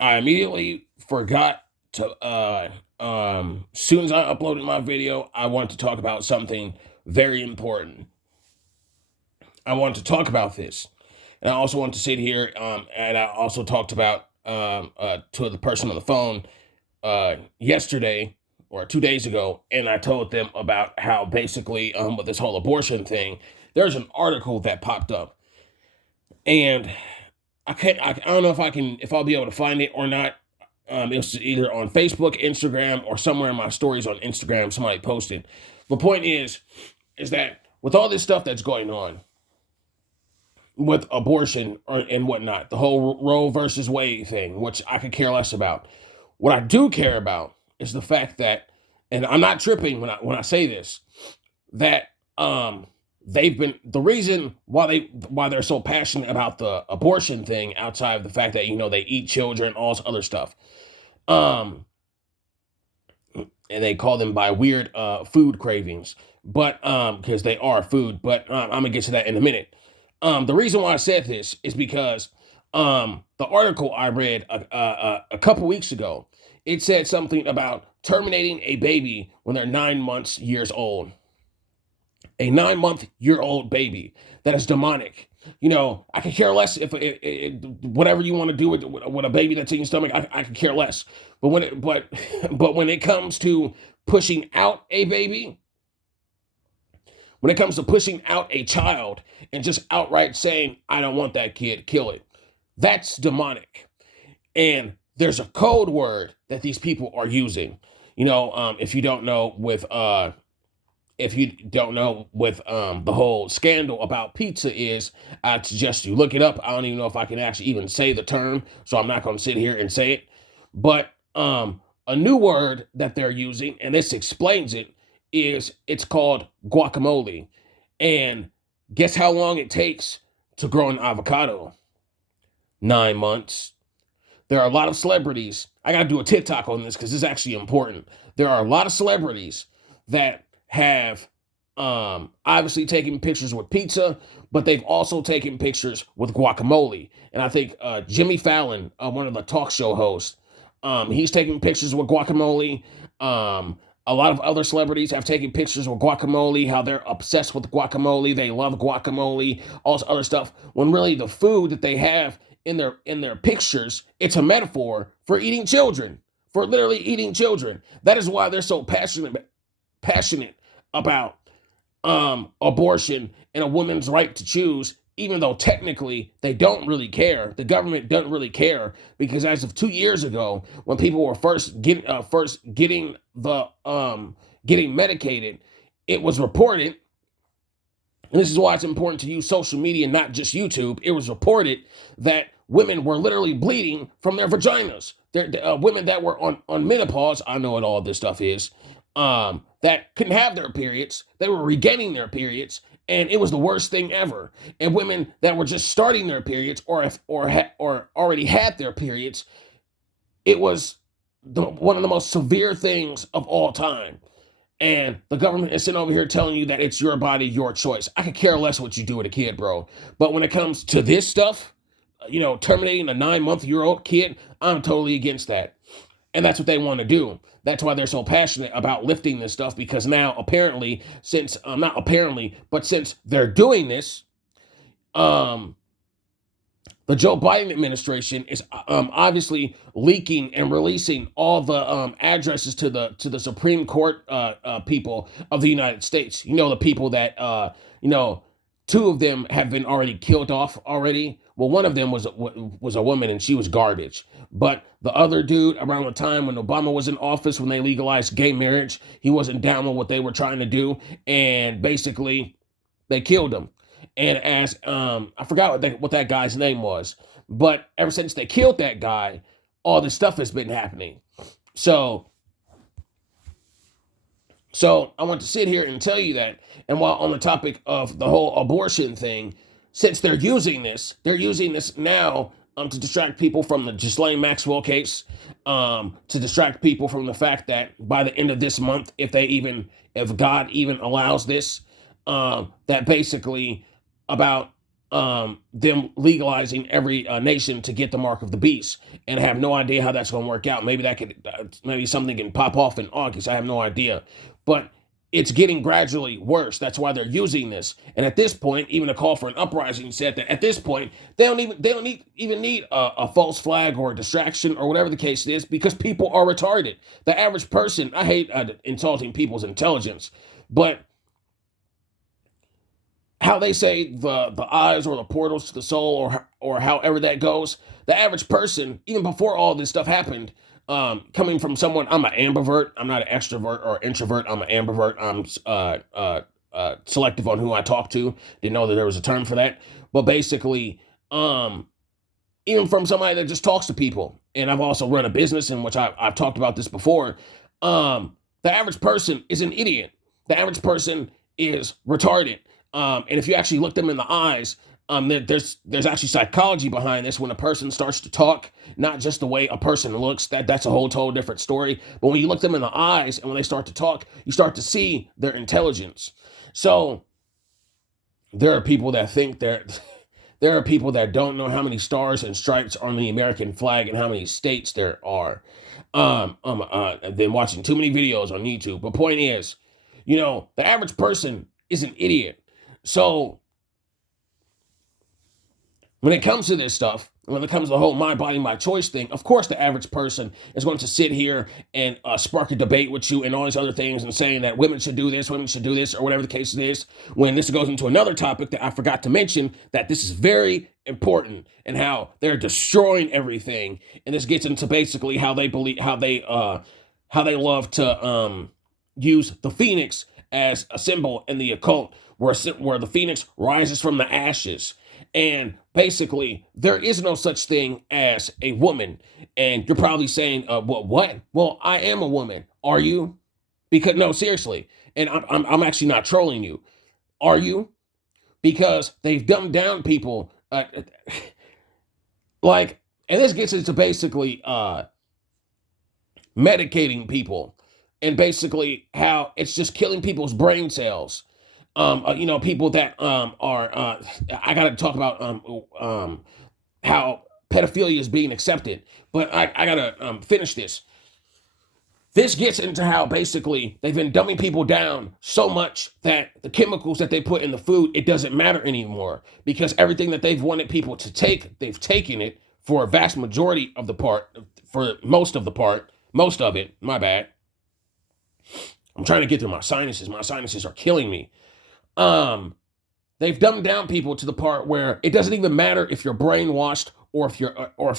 I immediately forgot to soon as I uploaded my video, I wanted to talk about something very important. I wanted to talk about this. And I also want to sit here and I also talked about to the person on the phone yesterday or 2 days ago, and I told them about how basically with this whole abortion thing, there's an article that popped up, and I don't know if I'll be able to find it or not. It was either on Facebook, Instagram, or somewhere in my stories on Instagram. Somebody posted. The point is that with all this stuff that's going on with abortion and whatnot, the whole Roe versus Wade thing, which I could care less about. What I do care about is the fact that, and I'm not tripping when I say this, that they've been the reason why they're so passionate about the abortion thing, outside of the fact that they eat children, all this other stuff, um, and they call them by weird food cravings, but because they are food, but I'm gonna get to that in a minute. The reason why I said this is because the article I read a couple weeks ago, it said something about terminating a baby when they're 9 months years old. A 9-month-year-old baby that is demonic. I could care less if whatever you want to do with a baby that's in your stomach. I could care less. But but when it comes to pushing out a baby, when it comes to pushing out a child and just outright saying, I don't want that kid, kill it, that's demonic. And there's a code word that these people are using. If you don't know with the whole scandal about pizza is, I'd suggest you look it up. I don't even know if I can actually even say the term, so I'm not going to sit here and say it. But a new word that they're using, and this explains it, is it's called guacamole. And guess how long it takes to grow an avocado? 9 months. There are a lot of celebrities. I got to do a TikTok on this because this is actually important. There are a lot of celebrities that have obviously taken pictures with pizza, but they've also taken pictures with guacamole. And I think Jimmy Fallon, one of the talk show hosts, he's taking pictures with guacamole. A lot of other celebrities have taken pictures with guacamole, how they're obsessed with guacamole, they love guacamole, all this other stuff. When really the food that they have in their pictures, it's a metaphor for eating children, for literally eating children. That is why they're so passionate about abortion and a woman's right to choose, even though technically they don't really care. The government doesn't really care, because as of 2 years ago, when people were first getting medicated, it was reported, and this is why it's important to use social media, not just YouTube. It was reported that women were literally bleeding from their vaginas. Women that were on menopause, I know what all this stuff is, that couldn't have their periods. They were regaining their periods, and it was the worst thing ever. And women that were just starting their periods, or already had their periods, it was one of the most severe things of all time. And the government is sitting over here telling you that it's your body, your choice. I could care less what you do with a kid, bro. But when it comes to this stuff, terminating a 9-month-year-old kid, I'm totally against that. And that's what they want to do. That's why they're so passionate about lifting this stuff, because now apparently, since not apparently, but since they're doing this, the Joe Biden administration is obviously leaking and releasing all the addresses to the Supreme Court people of the United States. The people that two of them have been already killed off already. Well, one of them was a woman, and she was garbage. But the other dude, around the time when Obama was in office, when they legalized gay marriage, he wasn't down with what they were trying to do, and basically they killed him. And as I forgot what that guy's name was, but ever since they killed that guy, all this stuff has been happening. So I want to sit here and tell you that. And while on the topic of the whole abortion thing, since they're using this now to distract people from the Ghislaine Maxwell case, to distract people from the fact that by the end of this month, if God even allows this, that basically about them legalizing every nation to get the mark of the beast, and I have no idea how that's going to work out. Maybe that could, maybe something can pop off in August. I have no idea, but it's getting gradually worse. That's why they're using this. And at this point, even a call for an uprising said that at this point they don't need a false flag or a distraction or whatever the case is, because people are retarded. The average person, I hate insulting people's intelligence, but how they say the eyes or the portals to the soul, or however that goes, the average person, even before all this stuff happened, coming from someone, I'm an ambivert. I'm not an extrovert or introvert. I'm an ambivert. I'm selective on who I talk to. Didn't know that there was a term for that. But basically, even from somebody that just talks to people, and I've also run a business in which I've talked about this before, the average person is an idiot. The average person is retarded. And if you actually look them in the eyes, there's actually psychology behind this. When a person starts to talk, not just the way a person looks, that's a whole total different story. But when you look them in the eyes and when they start to talk, you start to see their intelligence. So there are people that think there are people that don't know how many stars and stripes are on the American flag and how many states there are. I've been watching too many videos on YouTube. But point is, the average person is an idiot. So when it comes to this stuff, when it comes to the whole my body, my choice thing, of course the average person is going to sit here and spark a debate with you and all these other things and saying that women should do this, or whatever the case is, when this goes into another topic that I forgot to mention, that this is very important, and how they're destroying everything. And this gets into basically how they love to use the phoenix as a symbol in the occult, where the phoenix rises from the ashes. And basically, there is no such thing as a woman. And you're probably saying, well, what? Well, I am a woman. Are you? Because no, seriously. And I'm actually not trolling you. Are you? Because they've dumbed down people. And this gets into basically medicating people, and basically how it's just killing people's brain cells. People that are I gotta talk about how pedophilia is being accepted, but I gotta finish this. This gets into how basically they've been dumbing people down so much that the chemicals that they put in the food, it doesn't matter anymore, because everything that they've wanted people to take, they've taken it for a vast majority of the part, for most of it, my bad. I'm trying to get through my sinuses. My sinuses are killing me. They've dumbed down people to the part where it doesn't even matter if you're brainwashed, or if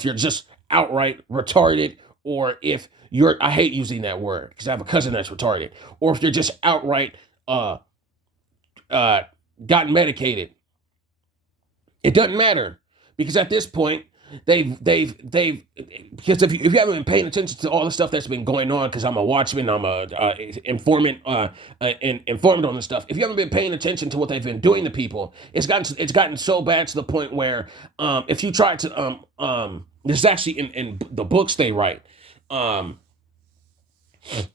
you're just outright retarded, or if you're, I hate using that word because I have a cousin that's retarded, or if you're just outright gotten medicated. It doesn't matter, because at this point they've because if you haven't been paying attention to all the stuff that's been going on, because I'm a watchman, I'm a informant, and informed on this stuff. If you haven't been paying attention to what they've been doing to people, it's gotten so bad to the point where if you try to this is actually in the books they write,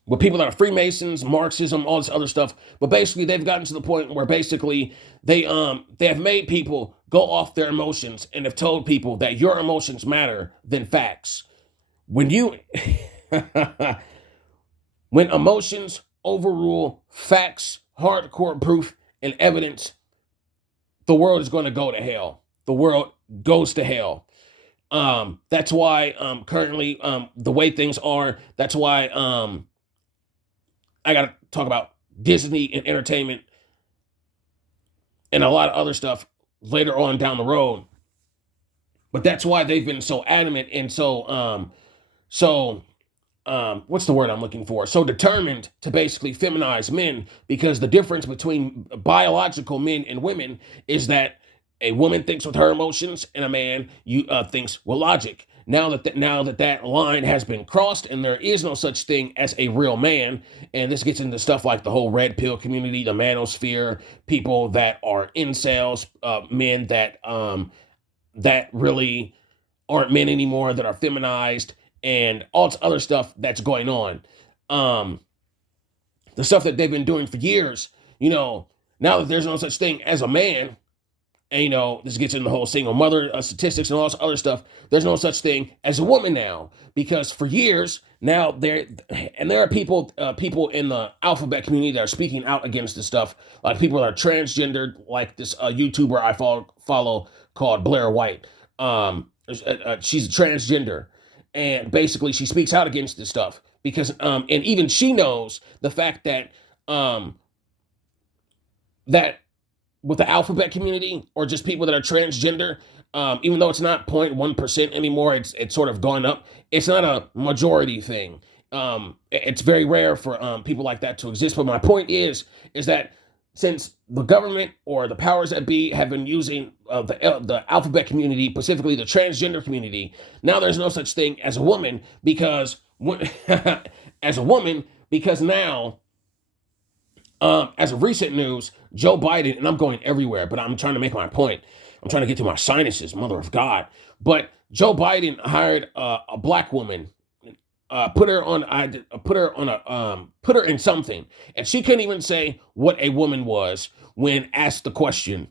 with people that are Freemasons, Marxism, all this other stuff. But basically, they've gotten to the point where basically they have made people go off their emotions, and have told people that your emotions matter than facts. When when emotions overrule facts, hardcore proof, and evidence, the world is going to go to hell. The world goes to hell. That's why currently the way things are, that's why I got to talk about Disney and entertainment and a lot of other stuff later on down the road. But that's why they've been so adamant and so what's the word I'm looking for? So determined to basically feminize men, because the difference between biological men and women is that a woman thinks with her emotions, and a man thinks with logic. Now that that line has been crossed, and there is no such thing as a real man, and this gets into stuff like the whole red pill community, the manosphere, people that are incels, men that really aren't men anymore, that are feminized, and all this other stuff that's going on. The stuff that they've been doing for years, now that there's no such thing as a man, And, this gets into the whole single mother statistics and all this other stuff. There's no such thing as a woman now, because for years now there are people in the alphabet community that are speaking out against this stuff, like people that are transgendered, like this YouTuber I follow called Blair White. She's transgender, and basically she speaks out against this stuff because and even she knows the fact that that with the alphabet community or just people that are transgender, even though it's not 0.1% anymore, it's sort of gone up. It's not a majority thing. It's very rare for people like that to exist. But my point is that since the government or the powers that be have been using the alphabet community, specifically the transgender community, now there's no such thing as a woman because as a woman because now as of recent news, Joe Biden, and I'm going everywhere, but I'm trying to make my point. I'm trying to get to my sinuses, mother of God. But Joe Biden hired a black woman, put her in something, and she couldn't even say what a woman was when asked the question,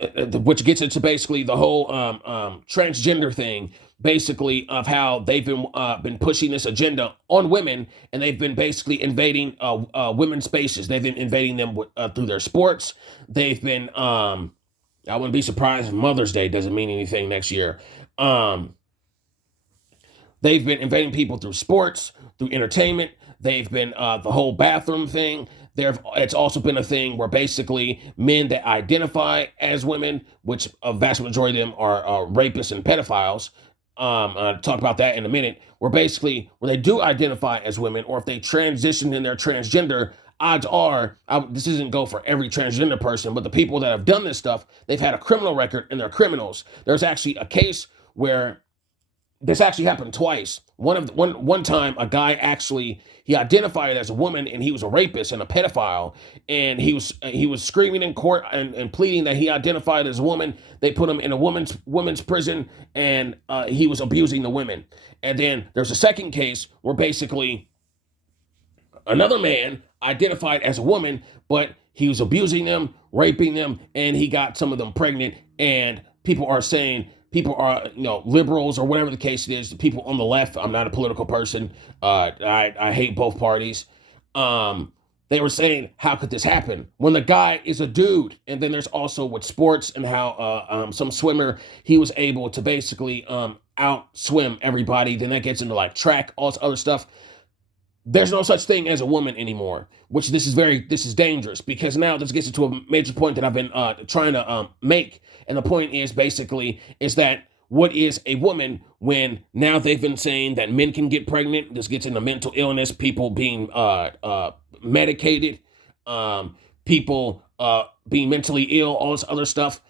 which gets into basically the whole transgender thing, basically of how they've been pushing this agenda on women, and they've been basically invading women's spaces. They've been invading them through their sports. They've been I wouldn't be surprised if Mother's Day doesn't mean anything next year. They've been invading people through sports, through entertainment. They've been the whole bathroom thing. It's also been a thing where basically men that identify as women, which a vast majority of them are rapists and pedophiles. I'll talk about that in a minute. Where they do identify as women, or if they transition in their transgender, odds are this doesn't go for every transgender person, but the people that have done this stuff, they've had a criminal record and they're criminals. There's actually a case where this actually happened twice. One time, a guy he identified as a woman, and he was a rapist and a pedophile, and he was screaming in court and pleading that he identified as a woman. They put him in a women's prison, and he was abusing the women. And then there's a second case where basically another man identified as a woman, but he was abusing them, raping them, and he got some of them pregnant. And people are liberals or whatever the case it is, the people on the left. I'm not a political person. I hate both parties. They were saying, how could this happen when the guy is a dude? And then there's also with sports and how some swimmer, he was able to basically out swim everybody. Then that gets into like track, all this other stuff. There's no such thing as a woman anymore, which this is dangerous, because now this gets into a major point that I've been trying to make. And the point is that what is a woman when now they've been saying that men can get pregnant? This gets into mental illness, people being medicated, people being mentally ill, all this other stuff.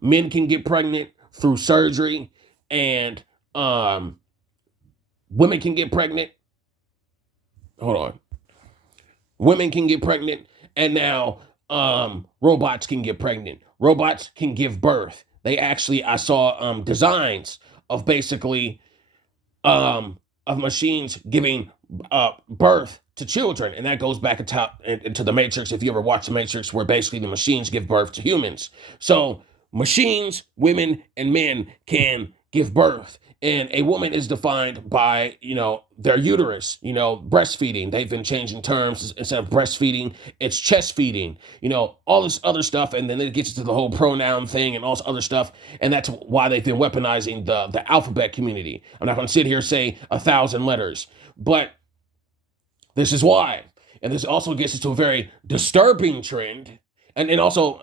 Men can get pregnant through surgery, and women can get pregnant. Hold on. Women can get pregnant, and now robots can get pregnant. Robots can give birth. I saw designs of basically of machines giving birth to children, and that goes back into the Matrix. If you ever watch the Matrix, where basically the machines give birth to humans. So machines, women, and men can give birth. And a woman is defined by, their uterus, breastfeeding. They've been changing terms. Instead of breastfeeding, it's chest feeding, all this other stuff. And then it gets into the whole pronoun thing and all this other stuff. And that's why they've been weaponizing the alphabet community. I'm not going to sit here and say 1,000 letters, but this is why. And this also gets into a very disturbing trend. And also,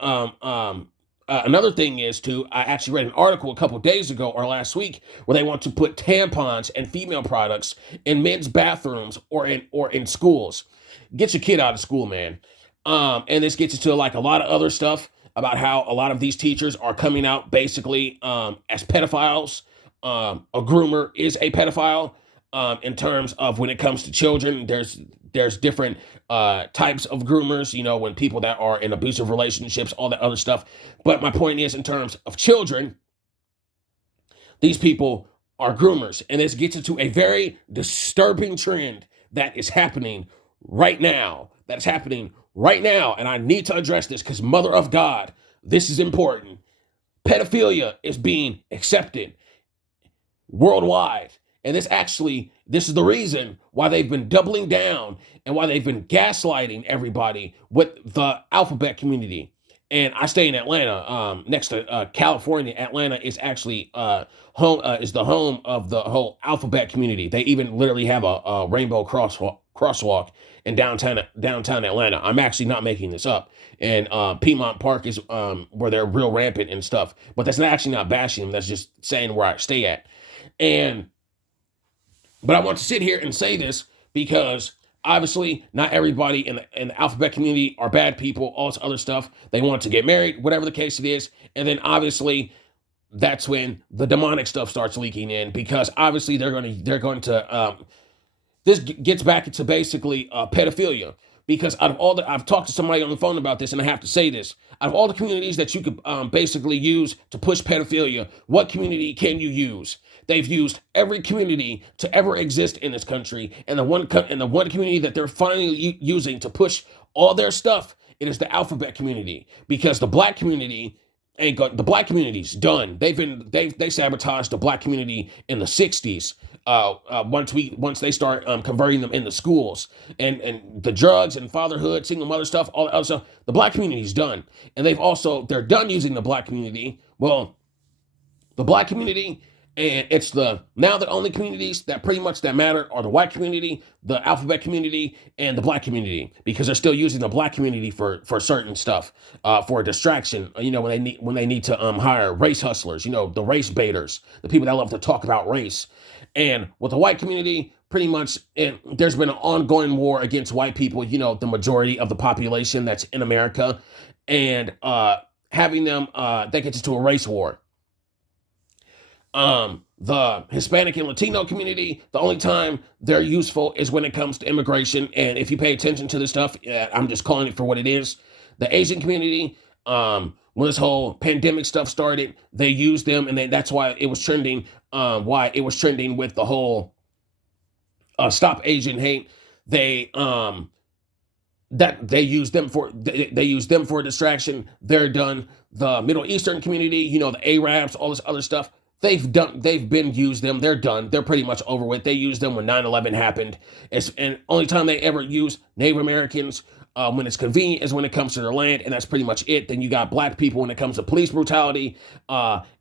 another thing is too, I actually read an article a couple days ago or last week where they want to put tampons and female products in men's bathrooms or in schools. Get your kid out of school, man. And this gets into like a lot of other stuff about how a lot of these teachers are coming out basically as pedophiles. A groomer is a pedophile in terms of when it comes to children. There's different types of groomers, when people that are in abusive relationships, all that other stuff. But my point is, in terms of children, these people are groomers. And this gets into a very disturbing trend that is happening right now. That's happening right now, and I need to address this because, Mother of God, this is important. Pedophilia is being accepted worldwide. And this is the reason why they've been doubling down and why they've been gaslighting everybody with the alphabet community. And I stay in Atlanta, next to California. Atlanta is actually is the home of the whole alphabet community. They even literally have a rainbow crosswalk in downtown Atlanta. I'm actually not making this up. And Piedmont Park is where they're real rampant and stuff. But that's actually not bashing them. That's just saying where I stay at. But I want to sit here and say this because obviously not everybody in the alphabet community are bad people, all this other stuff. They want to get married, whatever the case it is. And then obviously that's when the demonic stuff starts leaking in, because obviously they're going to this gets back into basically pedophilia. Because out of all I've talked to somebody on the phone about this, and I have to say this: out of all the communities that you could basically use to push pedophilia, what community can you use? They've used every community to ever exist in this country, and the one community that they're finally using to push all their stuff, it is the alphabet community, because the black community ain't got the black community's done. They sabotaged the black community in the 60s. Once they start converting them into schools, and the drugs and fatherhood, single mother stuff, all that other stuff, the black community's done. And they're done using the black community. Well, the black community, and it's now the only communities that pretty much that matter are the white community, the alphabet community, and the black community, because they're still using the black community for certain stuff, for a distraction. When they need to hire race hustlers, the race baiters, the people that love to talk about race. And with the white community, pretty much, there's been an ongoing war against white people, the majority of the population that's in America, and having them, that gets into a race war. The Hispanic and Latino community, the only time they're useful is when it comes to immigration. And if you pay attention to this stuff, I'm just calling it for what it is. The Asian community, when this whole pandemic stuff started, they used them, and that's why it was trending. Why it was trending with the whole Stop Asian Hate. They use them for a distraction. They're done. The Middle Eastern community, the Arabs, all this other stuff. They've been used them. They're done. They're pretty much over with. They used them when 9/11 happened. And only time they ever use Native Americans when it's convenient is when it comes to their land, and that's pretty much it. Then you got black people when it comes to police brutality.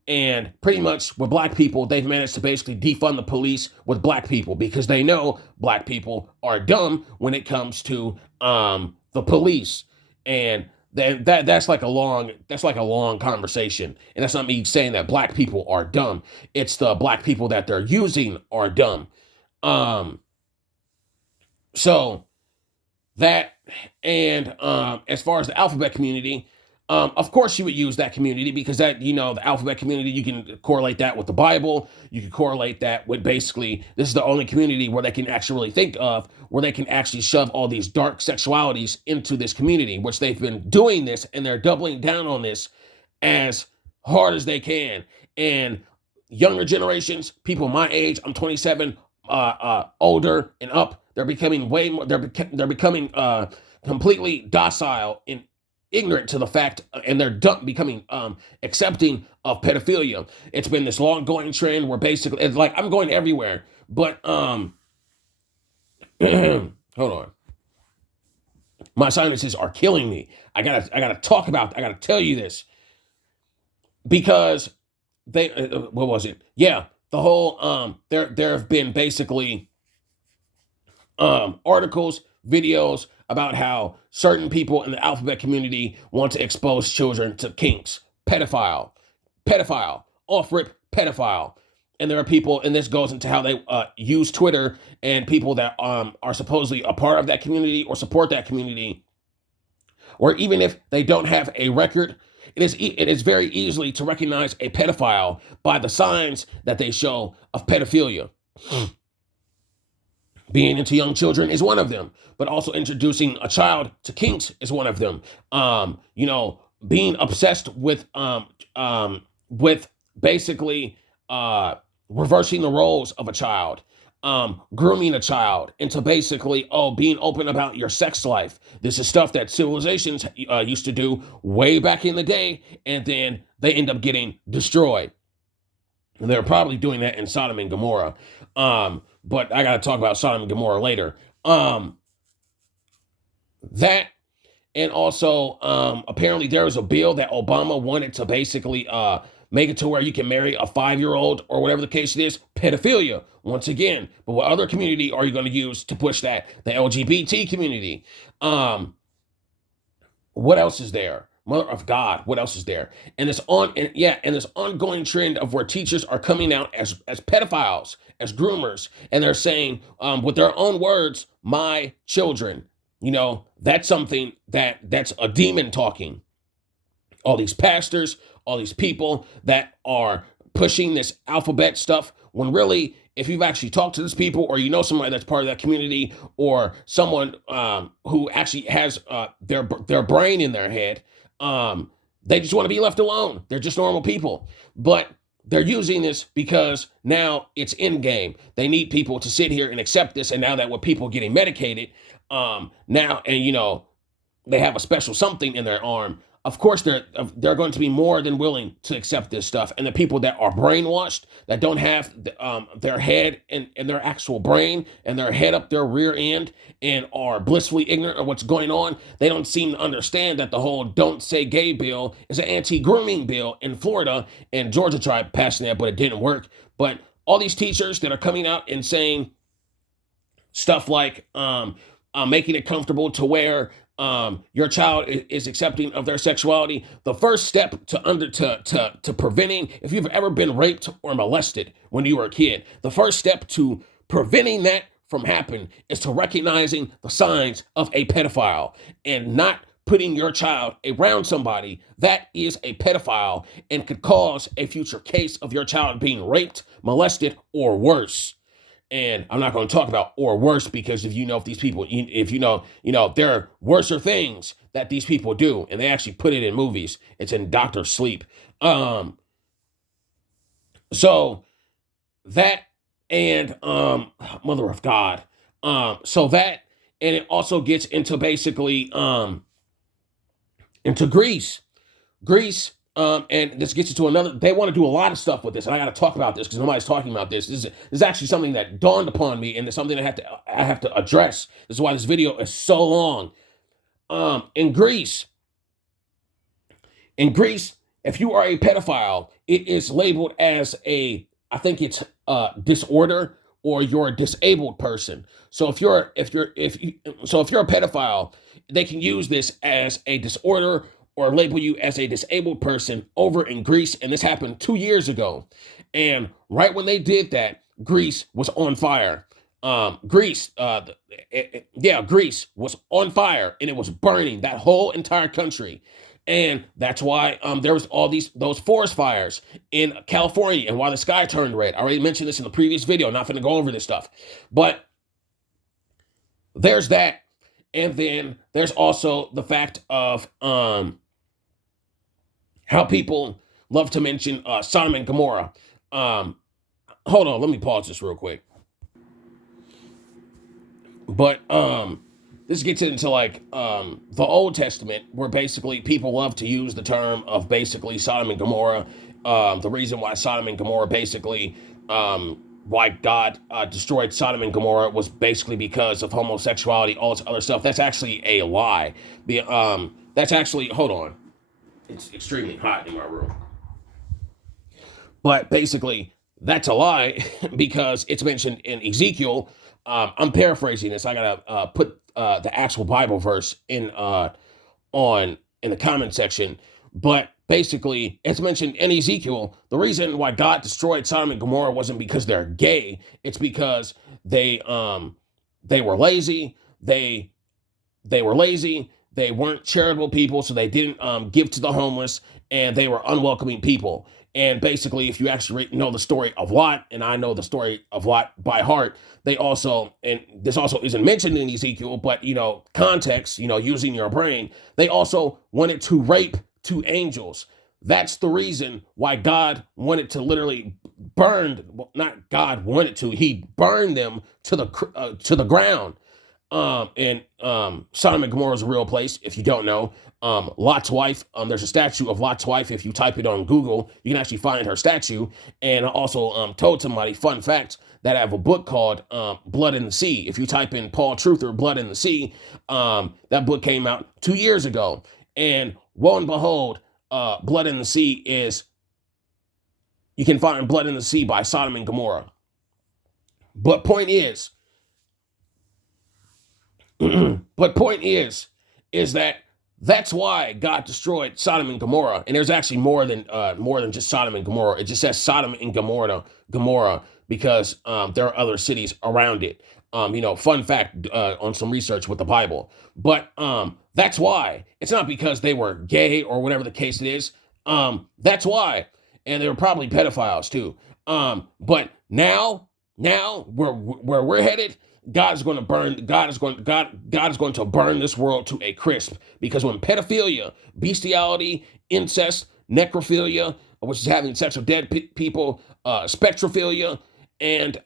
And pretty much with black people, they've managed to basically defund the police with black people, because they know black people are dumb when it comes to the police. And then that's like a long conversation. And that's not me saying that black people are dumb. It's the black people that they're using are dumb. So that, and as far as the alphabet community, of course you would use that community, because that, the alphabet community, you can correlate that with the Bible. You can correlate that with, basically, this is the only community where they can actually really think of, where they can actually shove all these dark sexualities into this community, which they've been doing this, and they're doubling down on this as hard as they can. And younger generations, people my age, I'm 27, older and up, they're becoming way more, they're becoming completely docile and ignorant to the fact, and they're becoming accepting of pedophilia. It's been this long going trend where basically it's like, I'm going everywhere, but hold on, my sinuses are killing me. I gotta tell you this, because they what was it? Yeah, the whole there have been basically articles, videos about how certain people in the alphabet community want to expose children to kinks, pedophile, off-rip pedophile. And there are people, and this goes into how they use Twitter, and people that are supposedly a part of that community or support that community, or even if they don't have a record, it is very easily to recognize a pedophile by the signs that they show of pedophilia. Being into young children is one of them, but also introducing a child to kinks is one of them. Being obsessed with basically reversing the roles of a child, grooming a child into basically, being open about your sex life. This is stuff that civilizations used to do way back in the day, and then they end up getting destroyed. And they're probably doing that in Sodom and Gomorrah. But I got to talk about Sodom and Gomorrah later. That, and also, apparently there was a bill that Obama wanted to basically make it to where you can marry a 5-year-old or whatever the case is. Pedophilia, once again. But what other community are you going to use to push that? The LGBT community. What else is there? Mother of God, what else is there? And this ongoing trend of where teachers are coming out as pedophiles, as groomers, and they're saying with their own words, my children. That's something that's a demon talking. All these pastors, all these people that are pushing this alphabet stuff, when really, if you've actually talked to these people, or somebody that's part of that community, or someone who actually has their brain in their head, they just want to be left alone. They're just normal people. But they're using this because now it's in game. They need people to sit here and accept this. And now that with people getting medicated, now, and they have a special something in their arm, of course they're going to be more than willing to accept this stuff. And the people that are brainwashed, that don't have their head in their actual brain, and their head up their rear end, and are blissfully ignorant of what's going on, they don't seem to understand that the whole Don't Say Gay bill is an anti-grooming bill in Florida, and Georgia tried passing that, but it didn't work. But all these teachers that are coming out and saying stuff like making it comfortable to where your child is accepting of their sexuality. The first step to preventing, if you've ever been raped or molested when you were a kid, the first step to preventing that from happening is to recognizing the signs of a pedophile, and not putting your child around somebody that is a pedophile and could cause a future case of your child being raped, molested, or worse. And I'm not going to talk about or worse, because if these people, there are worser things that these people do, and they actually put it in movies. It's in Dr. Sleep. So that, and Mother of God. So that, and it also gets into basically into Greece. And this gets into another, they want to do a lot of stuff with this, and I got to talk about this because nobody's talking about this. This is actually something that dawned upon me, and it's something I have to address. This is why this video is so long. In Greece, if you are a pedophile, it is labeled as I think it's disorder, or you're a disabled person. So if you're a pedophile, they can use this as a disorder, or label you as a disabled person over in Greece. And this happened 2 years ago. And right when they did that, Greece was on fire. Greece was on fire, and it was burning that whole entire country. And that's why there was all those forest fires in California, and why the sky turned red. I already mentioned this in the previous video. I'm not going to go over this stuff. But there's that. And then there's also the fact of how people love to mention Sodom and Gomorrah. Hold on, let me pause this real quick. But this gets into like the Old Testament, where basically people love to use the term of basically Sodom and Gomorrah. The reason why Sodom and Gomorrah basically why God destroyed Sodom and Gomorrah was basically because of homosexuality, all this other stuff. That's actually a lie. That's actually, hold on. It's extremely hot in my room. But basically, that's a lie because it's mentioned in Ezekiel. I'm paraphrasing this. I gotta put the actual Bible verse in the comment section. But basically, it's mentioned in Ezekiel. The reason why God destroyed Sodom and Gomorrah wasn't because they're gay. It's because they were lazy. They were lazy. They weren't charitable people, so they didn't give to the homeless, and they were unwelcoming people. And basically, if you actually know the story of Lot, and I know the story of Lot by heart, they also, and this also isn't mentioned in Ezekiel, but, context, using your brain, they also wanted to rape 2 angels. That's the reason why God wanted to literally burned. Well, not God wanted to. He burned them to the ground. And Sodom and Gomorrah is a real place. If you don't know, Lot's wife. There's a statue of Lot's wife. If you type it on Google, you can actually find her statue. And I also told somebody, fun fact, that I have a book called Blood in the Sea. If you type in Paul Truther, Blood in the Sea, that book came out 2 years ago. And lo and behold, Blood in the Sea is, you can find Blood in the Sea by Sodom and Gomorrah. But point is that that's why God destroyed Sodom and Gomorrah. And there's actually more than just Sodom and Gomorrah. It just says Sodom and Gomorrah because there are other cities around it. Fun fact on some research with the Bible. But that's why. It's not because they were gay or whatever the case it is. That's why. And they were probably pedophiles too. But now where we're headed, God is going to burn this world to a crisp, because when pedophilia, bestiality, incest, necrophilia, which is having sex with dead people, spectrophilia, and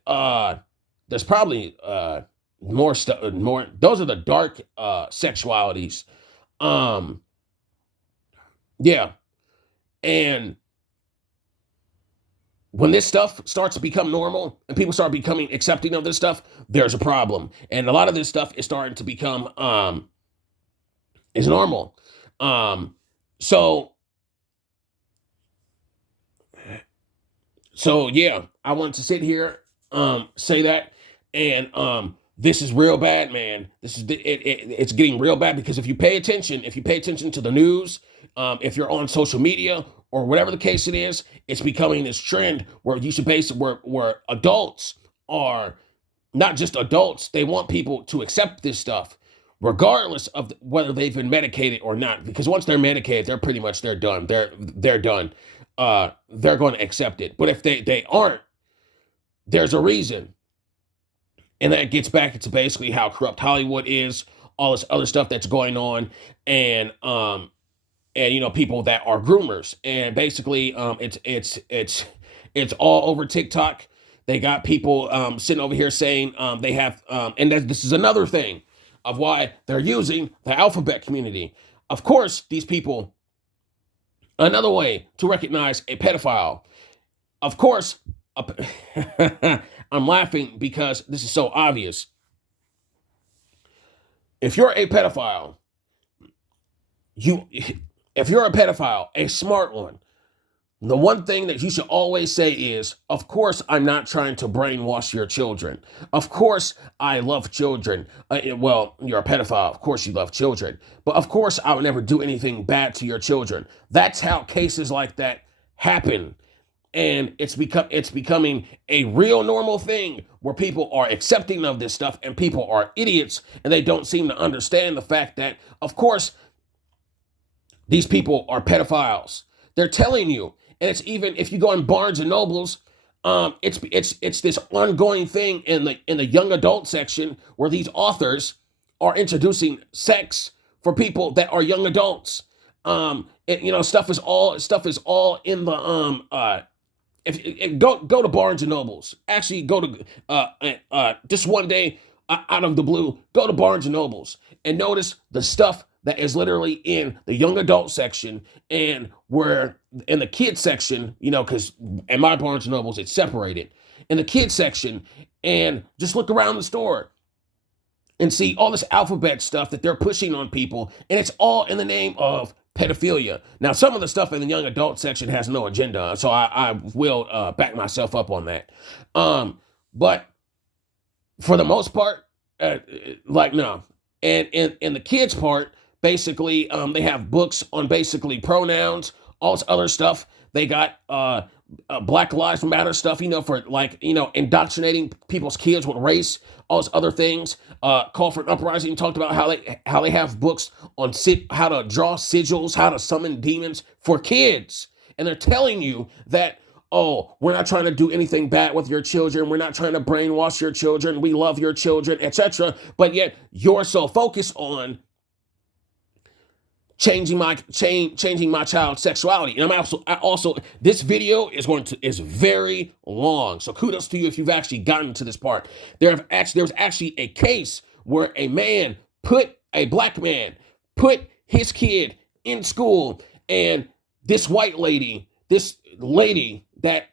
there's probably more stuff. More, those are the dark sexualities. Yeah, and when this stuff starts to become normal and people start becoming accepting of this stuff, there's a problem. And a lot of this stuff is starting to become is normal. So yeah, I want to sit here, say that, and this is real bad, man. It's getting real bad, because if you pay attention to the news, if you're on social media or whatever the case it is, it's becoming this trend where you should where adults are not just adults. They want people to accept this stuff, regardless of whether they've been medicated or not. Because once they're medicated, they're done. They're done. They're going to accept it. But if they aren't, there's a reason. And that gets back into basically how corrupt Hollywood is, all this other stuff that's going on, and people that are groomers, and basically it's all over TikTok. They got people sitting over here saying they have, and this is another thing of why they're using the alphabet community. Of course, these people, another way to recognize a pedophile, of course, I'm laughing because this is so obvious. If you're a pedophile, a smart one, the one thing that you should always say is, of course, I'm not trying to brainwash your children. Of course, I love children. Well, you're a pedophile. Of course, you love children. But of course, I would never do anything bad to your children. That's how cases like that happen. And it's becoming a real normal thing where people are accepting of this stuff, and people are idiots, and they don't seem to understand the fact that, of course, these people are pedophiles. They're telling you. And it's even, if you go in Barnes and Nobles, it's this ongoing thing in the young adult section where these authors are introducing sex for people that are young adults. Stuff is all in the if go to Barnes and Nobles. Actually, go to just one day out of the blue, go to Barnes and Nobles and notice the stuff that is literally in the young adult section, and where in the kids section, because in my Barnes and Nobles it's separated in the kids section, and just look around the store and see all this alphabet stuff that they're pushing on people, and it's all in the name of pedophilia. Now, some of the stuff in the young adult section has no agenda, so I will back myself up on that. But for the most part, no. And in the kids part, basically, they have books on basically pronouns, all this other stuff. They got Black Lives Matter stuff, for indoctrinating people's kids with race, all those other things. Call for an Uprising talked about how they have books on how to draw sigils, how to summon demons for kids. And they're telling you that, oh, we're not trying to do anything bad with your children. We're not trying to brainwash your children. We love your children, etc. But yet you're so focused on changing my child's sexuality. And I also this video is very long. So kudos to you if you've actually gotten to this part. There was actually a case where a black man put his kid in school, and this lady that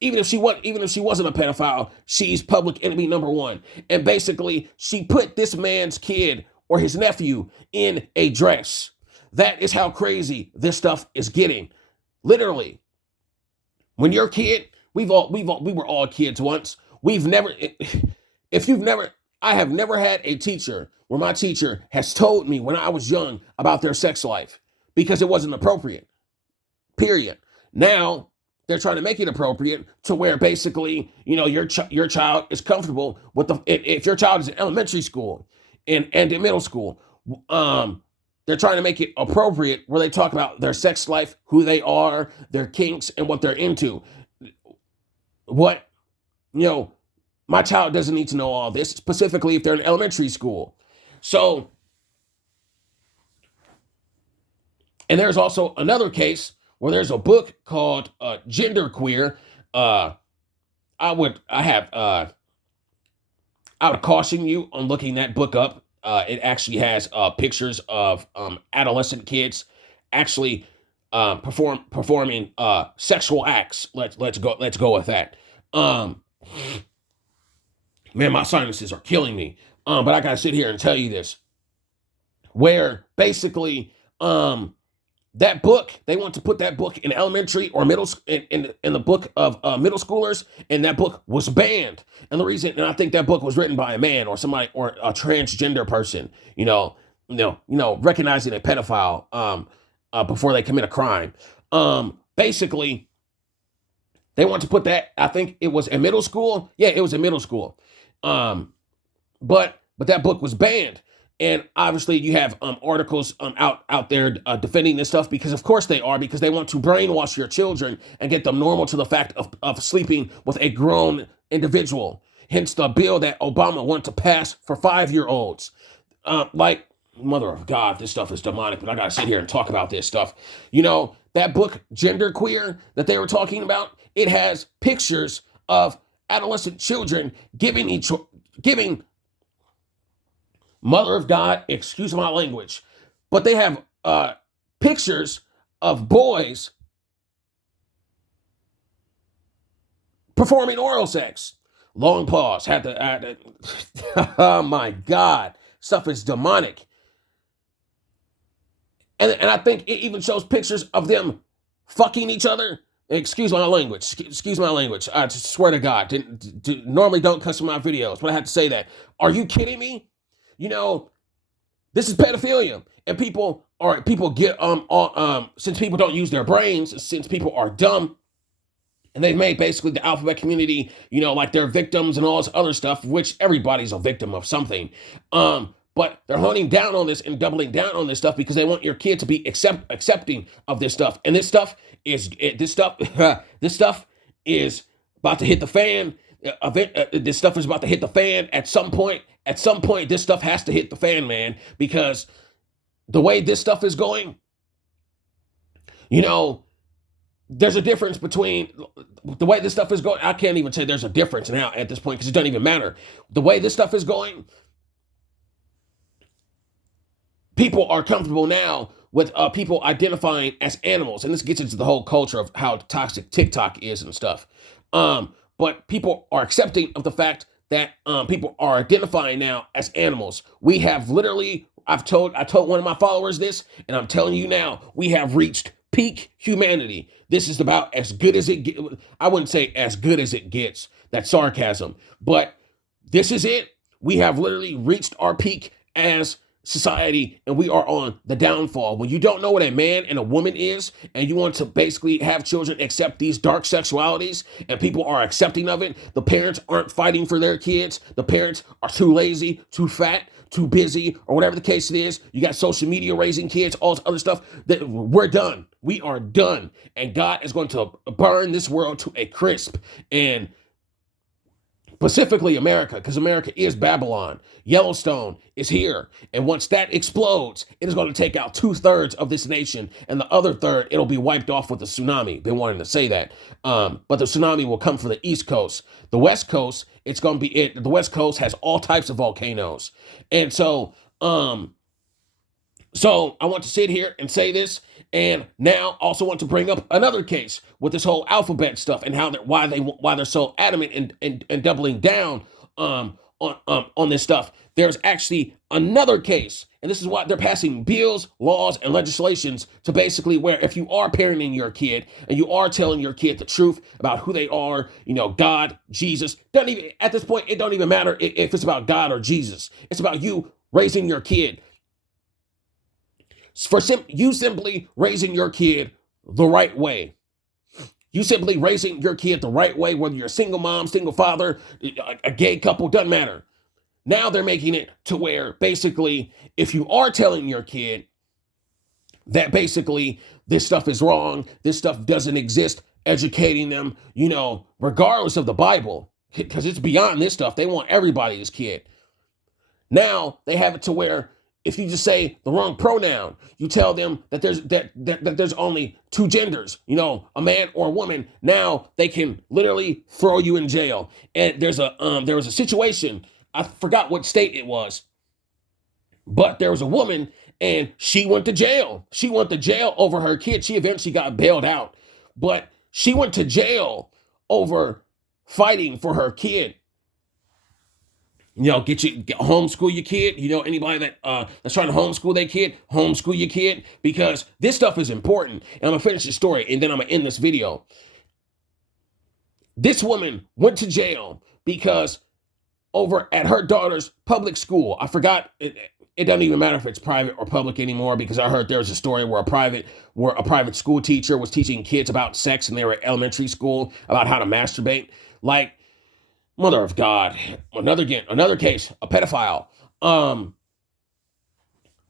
even if she wasn't a pedophile, she's public enemy number one. And basically, she put this man's kid or his nephew in a dress. That is how crazy this stuff is getting. Literally, when you're a kid, we were all kids once. I have never had a teacher where my teacher has told me when I was young about their sex life because it wasn't appropriate. Period. Now they're trying to make it appropriate to where basically, your child is comfortable with if your child is in elementary school and in middle school, they're trying to make it appropriate where they talk about their sex life, who they are, their kinks, and what they're into. What, my child doesn't need to know all this, specifically if they're in elementary school. So, and there's also another case where there's a book called Genderqueer. I would caution you on looking that book up. It actually has pictures of adolescent kids actually performing sexual acts. Let's go with that. Man, my sinuses are killing me. But I gotta sit here and tell you this, where basically that book, they want to put that book in elementary or middle in the book of middle schoolers, and that book was banned. And the reason, and I think that book was written by a man or somebody or a transgender person, recognizing a pedophile before they commit a crime. Basically, they want to put that. I think it was in middle school. Yeah, it was in middle school. But that book was banned. And obviously, you have articles out there defending this stuff because, of course, they are, because they want to brainwash your children and get them normal to the fact of sleeping with a grown individual. Hence the bill that Obama wanted to pass for 5-year-olds. Mother of God, this stuff is demonic, but I got to sit here and talk about this stuff. That book, Genderqueer, that they were talking about, it has pictures of adolescent children giving Mother of God, excuse my language, but they have pictures of boys performing oral sex. Long pause. Had to oh my God, stuff is demonic. And I think it even shows pictures of them fucking each other. Excuse my language. Excuse my language. I swear to God, normally don't cuss in my videos, but I had to say that. Are you kidding me? This is pedophilia, and people get since people don't use their brains, since people are dumb, and they've made basically the alphabet community, like they're victims and all this other stuff, which everybody's a victim of something. But they're honing down on this and doubling down on this stuff because they want your kid to be accepting of this stuff. And this stuff is about to hit the fan. This stuff is about to hit the fan at some point. At some point, this stuff has to hit the fan, man, because the way this stuff is going, there's a difference between the way this stuff is going. I can't even say there's a difference now at this point because it doesn't even matter. The way this stuff is going, people are comfortable now with people identifying as animals. And this gets into the whole culture of how toxic TikTok is and stuff. But people are accepting of the fact that people are identifying now as animals. We have literally, I told one of my followers this, and I'm telling you now, we have reached peak humanity. This is about as good as it gets. I wouldn't say as good as it gets. That's sarcasm. But this is it. We have literally reached our peak as society, and we are on the downfall. When you don't know what a man and a woman is, and you want to basically have children accept these dark sexualities, and people are accepting of it, the parents aren't fighting for their kids. The parents are too lazy, too fat, too busy, or whatever the case it is. You got social media raising kids, all this other stuff. That we're done. We are done. And God is going to burn this world to a crisp. And specifically America, because America is Babylon. Yellowstone is here. And once that explodes, it is going to take out 2/3 of this nation. And the other third, it'll be wiped off with a tsunami. Been wanting to say that. But the tsunami will come from the East Coast. The West Coast, it's going to be it. The West Coast has all types of volcanoes. And so I want to sit here and say this, and now also want to bring up another case with this whole alphabet stuff and why they're so adamant and doubling down on this stuff. There's actually another case, and this is why they're passing bills, laws, and legislations to basically where if you are parenting your kid and you are telling your kid the truth about who they are, God, Jesus, doesn't even at this point it don't even matter if it's about God or Jesus. It's about you raising your kid. You simply raising your kid the right way. You simply raising your kid the right way, whether you're a single mom, single father, a gay couple, doesn't matter. Now they're making it to where basically if you are telling your kid that basically this stuff is wrong, this stuff doesn't exist, educating them, regardless of the Bible, because it's beyond this stuff. They want everybody's kid. Now they have it to where if you just say the wrong pronoun, you tell them that there's only two genders, a man or a woman. Now they can literally throw you in jail. And there was a situation, I forgot what state it was, but there was a woman and she went to jail. She went to jail over her kid. She eventually got bailed out, but she went to jail over fighting for her kid. Homeschool your kid. Anybody that's trying to homeschool their kid, homeschool your kid, because this stuff is important. And I'm gonna finish the story and then I'm gonna end this video. This woman went to jail because over at her daughter's public school, I forgot, it doesn't even matter if it's private or public anymore, because I heard there was a story where a private school teacher was teaching kids about sex and they were at elementary school about how to masturbate. Like, mother of God, another case, a pedophile.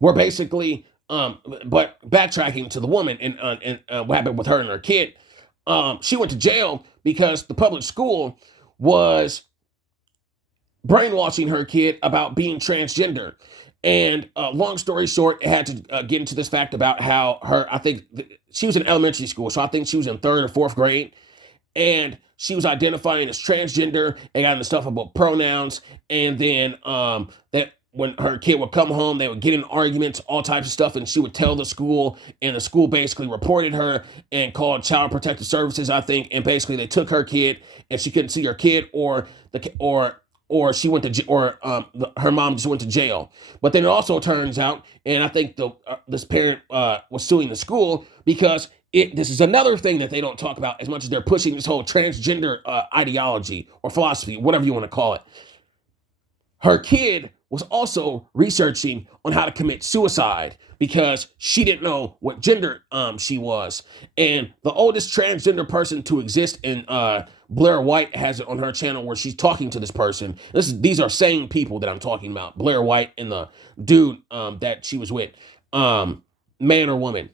We're basically, but backtracking to the woman and what happened with her and her kid. She went to jail because the public school was brainwashing her kid about being transgender. And long story short, it had to get into this fact about how she was in elementary school, so I think she was in 3rd or 4th grade. And she was identifying as transgender and got into stuff about pronouns. And then that when her kid would come home, they would get in arguments, all types of stuff. And she would tell the school, and the school basically reported her and called Child Protective Services, I think. And basically they took her kid and she couldn't see her kid, or she went to, her mom just went to jail. But then it also turns out, and I think this parent was suing the school because this is another thing that they don't talk about as much as they're pushing this whole transgender ideology or philosophy, whatever you want to call it. Her kid was also researching on how to commit suicide because she didn't know what gender she was. And the oldest transgender person to exist in Blair White has it on her channel where she's talking to this person. These are sane people that I'm talking about. Blair White and the dude that she was with, man or woman.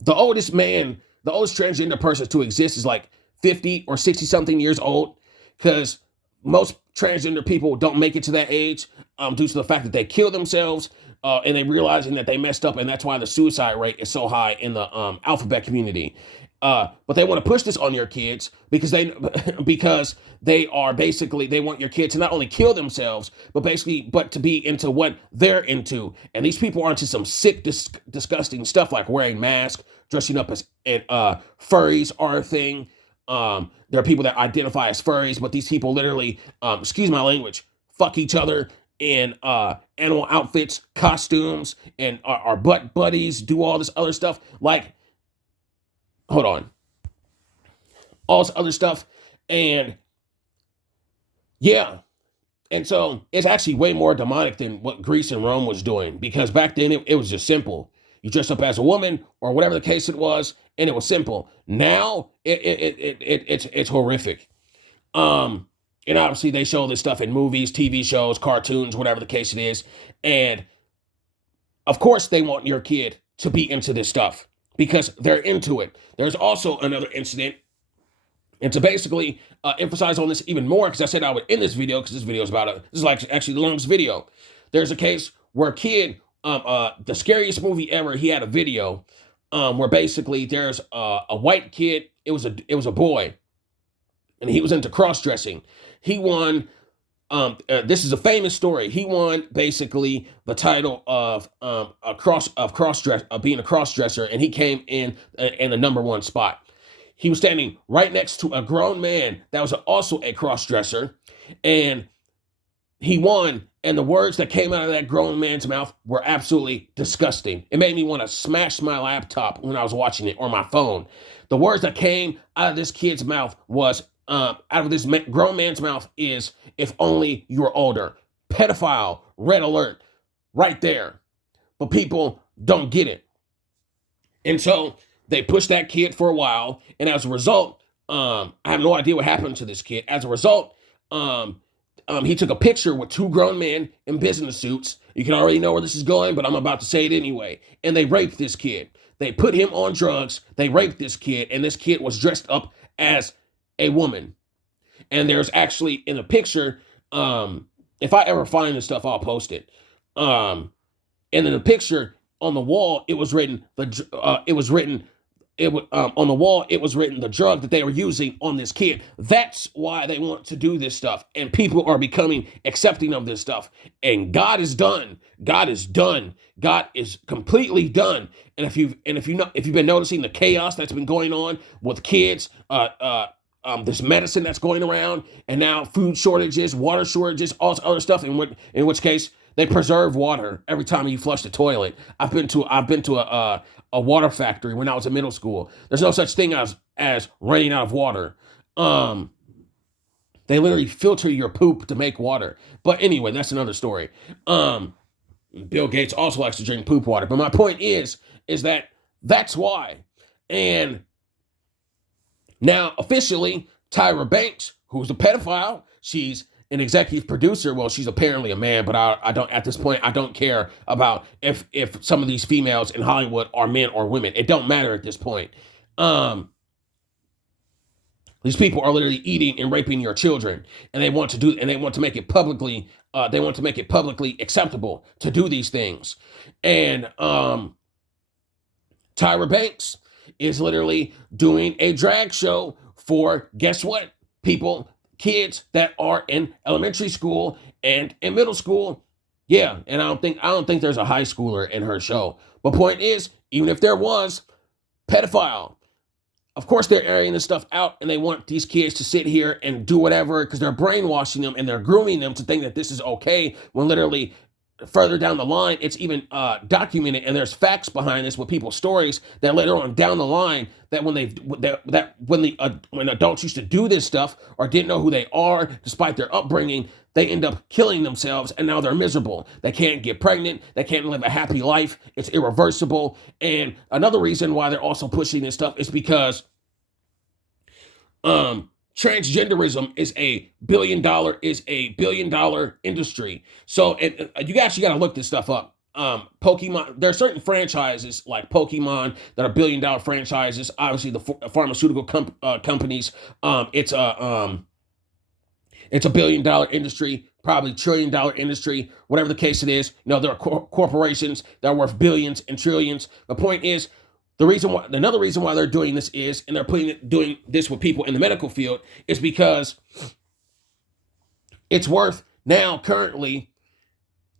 The oldest transgender person to exist is like 50 or 60 something years old, because most transgender people don't make it to that age due to the fact that they kill themselves and they realizing that they messed up, and that's why the suicide rate is so high in the alphabet community. But they want to push this on your kids because they want your kids to not only kill themselves, but to be into what they're into. And these people are into some sick, disgusting stuff like wearing masks, dressing up as furries are a thing. There are people that identify as furries, but these people literally, excuse my language, fuck each other in animal outfits, costumes, and are butt buddies, do all this other stuff. Like, hold on. All this other stuff. And yeah. And so it's actually way more demonic than what Greece and Rome was doing, because back then it was just simple. You dress up as a woman or whatever the case it was, and it was simple. Now it's horrific. And obviously they show this stuff in movies, TV shows, cartoons, whatever the case it is. And of course they want your kid to be into this stuff because they're into it. There's also another incident And to basically emphasize on this even more, because I said I would end this video, because this video is this is like actually the longest video. There's a case where a kid, the scariest movie ever, he had a video where basically there's a white kid. It was a boy, and he was into cross dressing. He won. This is a famous story. He won basically the title of being a cross dresser, and he came in the number one spot. He was standing right next to a grown man that was also a cross dresser, and he won. And the words that came out of that grown man's mouth were absolutely disgusting. It made me want to smash my laptop when I was watching it, or my phone. The words that came out of this kid's mouth was, out of this grown man's mouth, is, "If only you were older." Pedophile, red alert, right there. But people don't get it. And so they pushed that kid for a while. And as a result, I have no idea what happened to this kid. As a result, he took a picture with two grown men in business suits. You can already know where this is going, but I'm about to say it anyway. And they raped this kid. They put him on drugs. They raped this kid, and this kid was dressed up as a woman. And there's actually in the picture, if I ever find this stuff, I'll post it. And in the picture on the wall, it was written on the wall, it was written the drug that they were using on this kid. That's why they want to do this stuff. And people are becoming accepting of this stuff. And God is done. God is done. God is completely done. And if you've been noticing the chaos that's been going on with kids, this medicine that's going around, and now food shortages, water shortages, all this other stuff, in which case they preserve water every time you flush the toilet. I've been to a water factory when I was in middle school. There's no such thing as running out of water. They literally filter your poop to make water. But anyway, that's another story. Bill Gates also likes to drink poop water. But my point is that that's why. And now officially, Tyra Banks, who's a pedophile, she's an executive producer. Well, she's apparently a man, but I don't, at this point, I don't care about if some of these females in Hollywood are men or women. It don't matter at this point. These people are literally eating and raping your children, and they want to make it publicly. They want to make it publicly acceptable to do these things. And Tyra Banks is literally doing a drag show for, guess what, people, kids that are in elementary school and in middle school. Yeah, and I don't think there's a high schooler in her show. But point is, even if there was, pedophile. Of course, they're airing this stuff out, and they want these kids to sit here and do whatever, because they're brainwashing them and they're grooming them to think that this is okay, when literally further down the line, it's even documented, and there's facts behind this with people's stories, that later on down the line, that when adults used to do this stuff or didn't know who they are, despite their upbringing, they end up killing themselves, and now they're miserable. They can't get pregnant. They can't live a happy life. It's irreversible. And another reason why they're also pushing this stuff is because transgenderism is a billion dollar industry. So you actually got to look this stuff up. Pokemon, there are certain franchises like Pokemon that are billion-dollar franchises. Obviously, the pharmaceutical companies, it's a billion-dollar industry, probably trillion-dollar industry, whatever the case it is. There are corporations that are worth billions and trillions. The point is, another reason why they're doing this is, and they're doing this with people in the medical field, is because it's worth now, currently,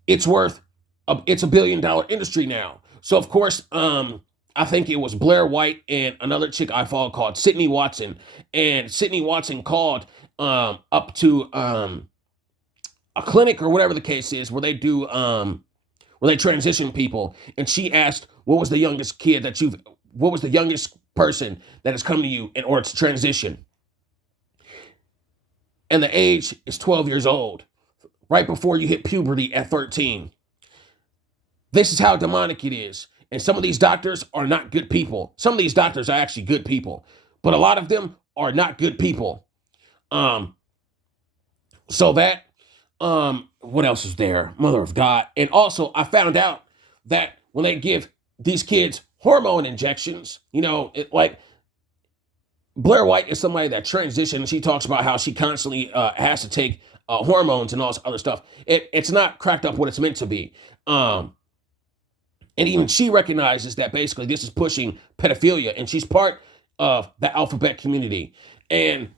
it's a billion-dollar industry now. So of course, I think it was Blair White and another chick I follow called Sydney Watson, and Sydney Watson called up to a clinic or whatever the case is, where they do where they transition people, and she asked, what was the youngest person that has come to you in order to transition? And the age is 12 years old, right before you hit puberty at 13. This is how demonic it is. And some of these doctors are not good people. Some of these doctors are actually good people, but a lot of them are not good people. So that, what else is there? Mother of God. And also, I found out that when they give these kids hormone injections, Blair White is somebody that transitioned. She talks about how she constantly has to take hormones and all this other stuff. It's not cracked up what it's meant to be. And even she recognizes that basically this is pushing pedophilia, and she's part of the alphabet community. And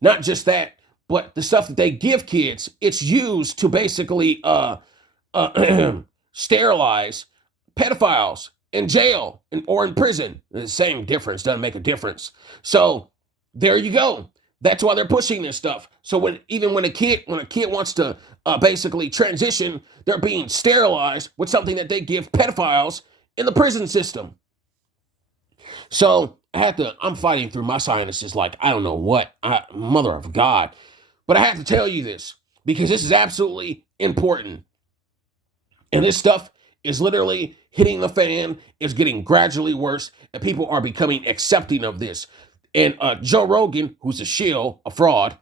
not just that, but the stuff that they give kids, it's used to basically sterilize pedophiles in jail or in prison. The same difference, doesn't make a difference. So there you go. That's why they're pushing this stuff. So when a kid wants to basically transition, they're being sterilized with something that they give pedophiles in the prison system. So I'm fighting through my sinuses like I don't know what, mother of God. But I have to tell you this because this is absolutely important. And this stuff is literally hitting the fan. It's getting gradually worse, and people are becoming accepting of this. And Joe Rogan, who's a shill, a fraud,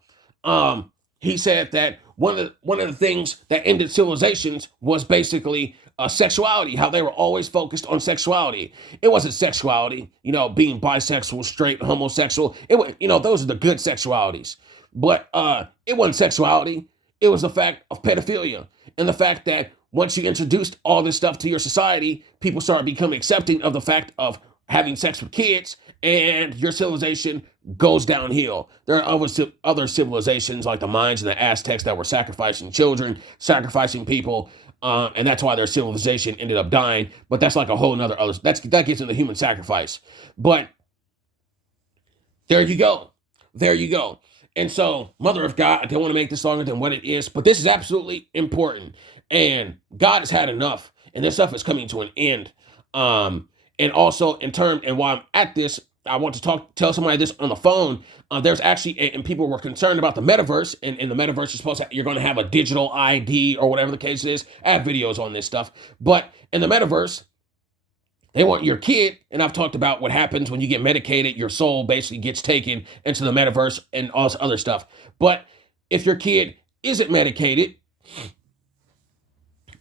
he said that one of the things that ended civilizations was basically sexuality, how they were always focused on sexuality. It wasn't sexuality, being bisexual, straight, homosexual. Those are the good sexualities. But it wasn't sexuality. It was the fact of pedophilia. And the fact that once you introduced all this stuff to your society, people started becoming accepting of the fact of having sex with kids, and your civilization goes downhill. There are other civilizations like the Mayans and the Aztecs that were sacrificing children, sacrificing people, and that's why their civilization ended up dying. But that's like a whole nother that gets into human sacrifice. But there you go. There you go. And so, Mother of God, I don't want to make this longer than what it is, but this is absolutely important. And God has had enough, and this stuff is coming to an end. And also and while I'm at this, I want to tell somebody this on the phone. There's actually, and people were concerned about the metaverse, and in the metaverse, you're going to have a digital ID or whatever the case is. I have videos on this stuff, but in the metaverse, they want your kid, and I've talked about what happens when you get medicated. Your soul basically gets taken into the metaverse and all this other stuff. But if your kid isn't medicated,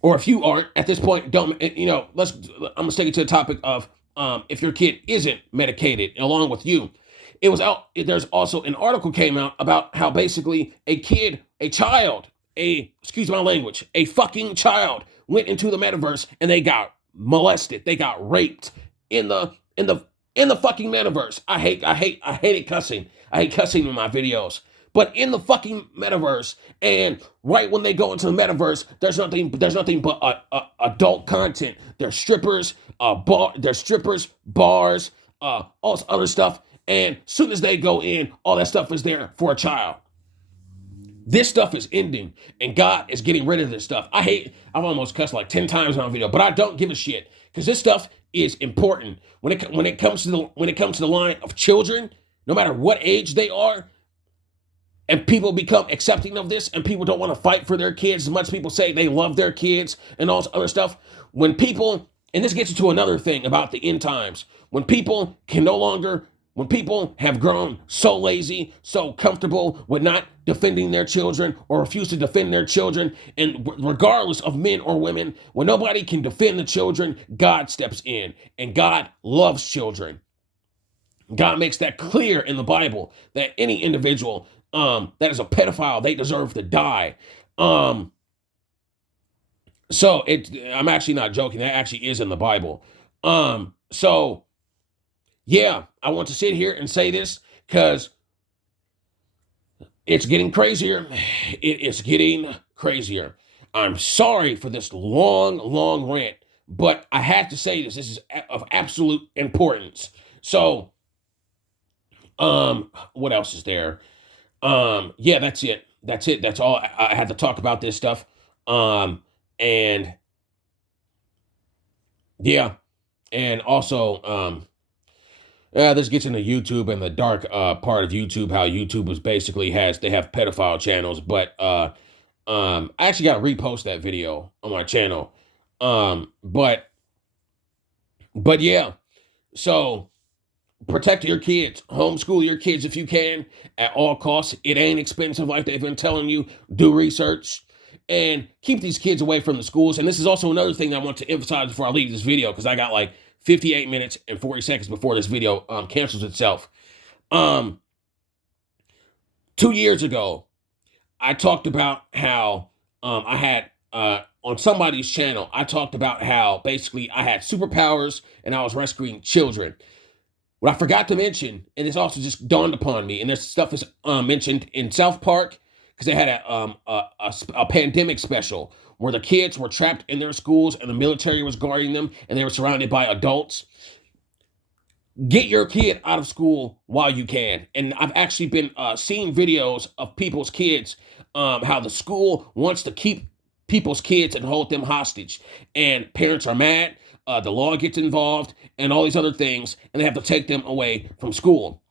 or if you aren't at this point, I'm gonna take it to the topic of if your kid isn't medicated along with you. There's also an article came out about how basically a fucking child went into the metaverse and they got molested. They got raped in the fucking metaverse. I hate cussing. I hate cussing in my videos. But in the fucking metaverse, and right when they go into the metaverse, there's nothing but adult content. There's strippers, bars, all this other stuff. And as soon as they go in, all that stuff is there for a child. This stuff is ending, and God is getting rid of this stuff. I've almost cussed like 10 times on a video, but I don't give a shit because this stuff is important. When it comes to the line of children, no matter what age they are, and people become accepting of this, and people don't want to fight for their kids as much as people say they love their kids and all this other stuff. And this gets into another thing about the end times, when people have grown so lazy, so comfortable with not defending their children or refuse to defend their children, and regardless of men or women, when nobody can defend the children, God steps in, and God loves children. God makes that clear in the Bible that any individual that is a pedophile, they deserve to die. I'm actually not joking. That actually is in the Bible. Yeah, I want to sit here and say this because it's getting crazier. It is getting crazier. I'm sorry for this long rant, but I have to say this. This is of absolute importance. So, what else is there? Yeah, that's it. That's all. I had to talk about this stuff. And yeah, and also, this gets into YouTube and the dark part of YouTube, how YouTube they have pedophile channels, but I actually got to repost that video on my channel. But yeah, so protect your kids, homeschool your kids if you can at all costs. It ain't expensive like they've been telling you. Do research and keep these kids away from the schools. And this is also another thing that I want to emphasize before I leave this video, because I got like 58 minutes and 40 seconds before this video cancels itself. Um, 2 years ago, I talked about how I had on somebody's channel, I talked about how basically I had superpowers and I was rescuing children. What I forgot to mention, and this also just dawned upon me, and this stuff is mentioned in South Park because they had a pandemic special where the kids were trapped in their schools and the military was guarding them and they were surrounded by adults. Get your kid out of school while you can. And I've actually been seeing videos of people's kids, how the school wants to keep people's kids and hold them hostage. And parents are mad. The law gets involved and all these other things, and they have to take them away from school.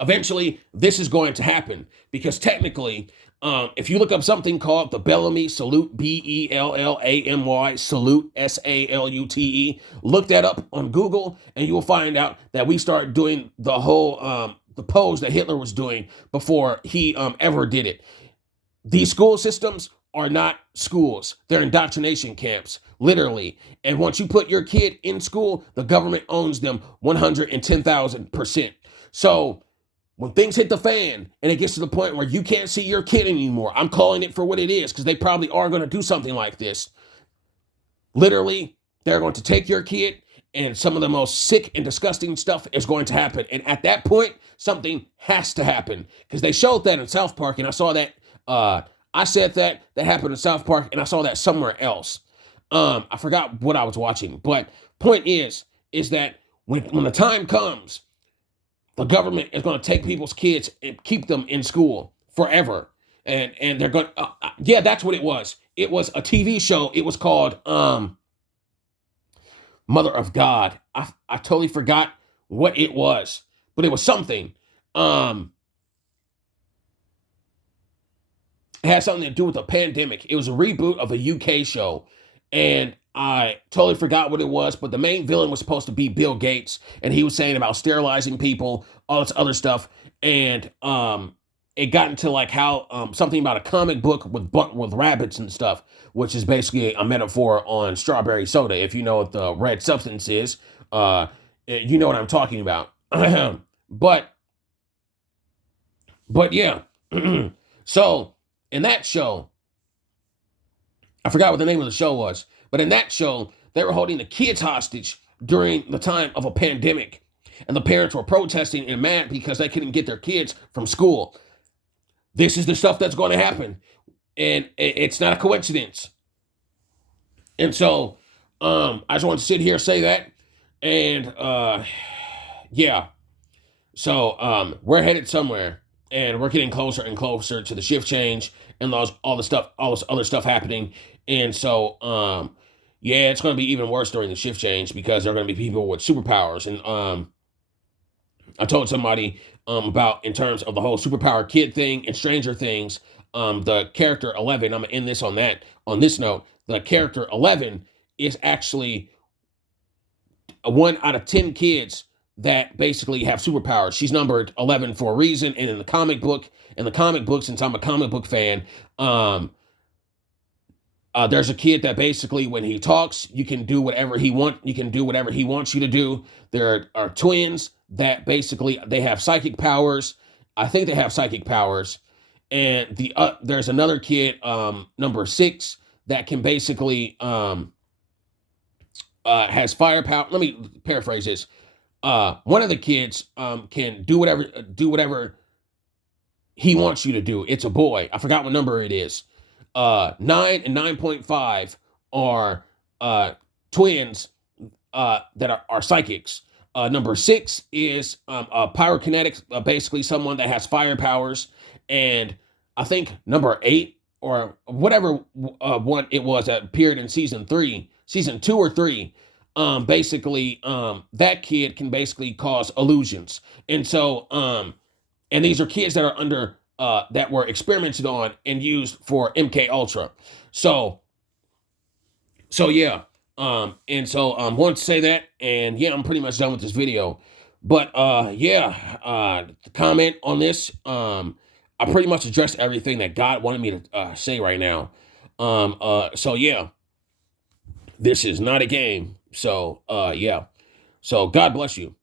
Eventually, this is going to happen because technically, if you look up something called the Bellamy Salute, Bellamy Salute, SALUTE, look that up on Google, and you will find out that we start doing the whole the pose that Hitler was doing before he ever did it. These school systems are not schools; they're indoctrination camps, literally. And once you put your kid in school, the government owns them 110,000%. So when things hit the fan and it gets to the point where you can't see your kid anymore, I'm calling it for what it is because they probably are going to do something like this. Literally, they're going to take your kid and some of the most sick and disgusting stuff is going to happen. And at that point, something has to happen because they showed that in South Park and I saw that. I said that happened in South Park and I saw that somewhere else. I forgot what I was watching, but point is that when the time comes, the government is going to take people's kids and keep them in school forever. And they're going to, yeah, that's what it was. It was a TV show. It was called Mother of God. I totally forgot what it was, but it was something. It had something to do with a pandemic. It was a reboot of a UK show. And I totally forgot what it was, but the main villain was supposed to be Bill Gates, and he was saying about sterilizing people, all this other stuff, and it got into like how something about a comic book with rabbits and stuff, which is basically a metaphor on strawberry soda. If you know what the red substance is, you know what I'm talking about. but yeah, so in that show, I forgot what the name of the show was, but in that show, they were holding the kids hostage during the time of a pandemic. And the parents were protesting and mad because they couldn't get their kids from school. This is the stuff that's going to happen. And it's not a coincidence. And so I just want to sit here and say that. And yeah. So we're headed somewhere. And we're getting closer and closer to the shift change and all this other stuff happening. And so, yeah, it's going to be even worse during the shift change because there are going to be people with superpowers. And I told somebody about in terms of the whole superpower kid thing and Stranger Things, the character 11. I'm going to end this on this note. The character 11 is actually 1 out of 10 kids that basically have superpowers. She's numbered 11 for a reason. And in the comic book, since I'm a comic book fan, there's a kid that basically when he talks, you can do whatever he wants you to do. There are twins that basically they have psychic powers. I think they have psychic powers. And there's another kid, number 6, that can basically has firepower. Let me paraphrase this. One of the kids can do whatever he wants you to do. It's a boy. I forgot what number it is. 9 and 9.5 are twins that are psychics. Number 6 is a pyrokinetic, basically someone that has fire powers. And I think number 8 or whatever one it was that appeared in season 2 or 3, basically that kid can basically cause illusions. And so and these are kids that are under that were experimented on and used for MK Ultra. So yeah. And so want to say that, and yeah, I'm pretty much done with this video. But yeah, comment on this. I pretty much addressed everything that God wanted me to say right now. So yeah, this is not a game. So yeah. So God bless you.